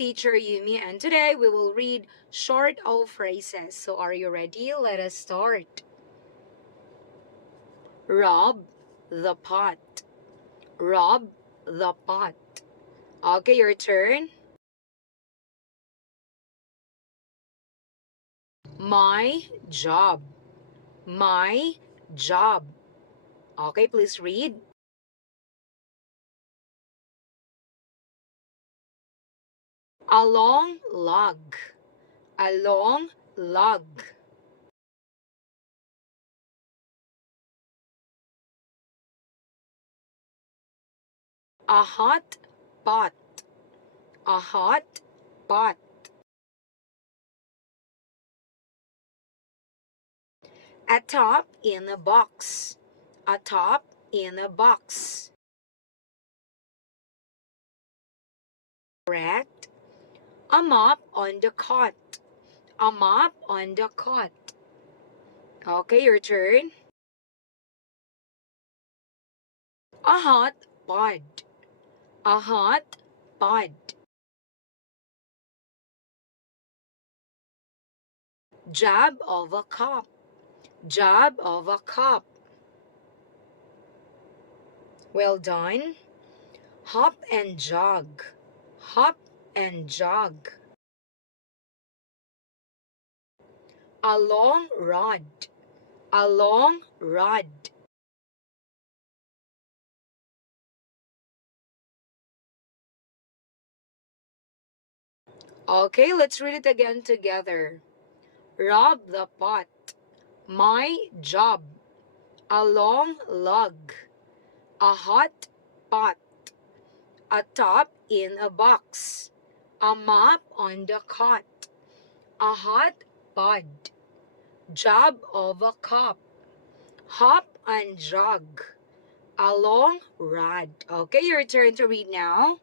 teacher Yumi, and today we will read short O phrases. So are you ready? Let us start. Rob the pot. Rob the pot. Okay, your turn. My job. My job. Okay, please read. A long log. A long log. A hot pot. A hot pot. A top in a box. A top in a box. Correct. A mop on the cot. A mop on the cot. Okay, your turn. A hot pod. A hot pod. Job of a cup. Job of a cup. Well done. Hop and jog. Hop and jog. A long rod. A long rod. Okay, let's read it again together. Rob the pot. My job. A long log. A hot pot. A top in a box. A mop on the cot. A hot pod. Job of a cup. Hop and jog. A long rod. Okay, your turn to read now.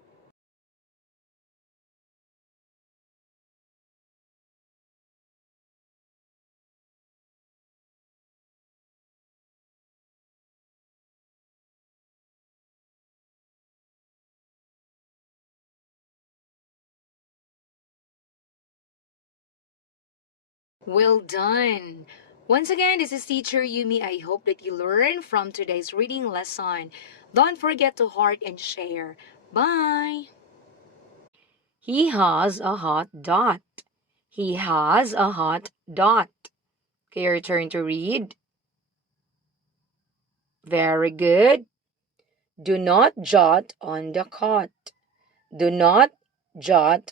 Well done. Once again, this is teacher Yumi. I hope that you learned from today's reading lesson. Don't forget to heart and share. Bye. He has a hot dot. He has a hot dot. Okay, your turn to read. Very good. Do not jot on the cot. Do not jot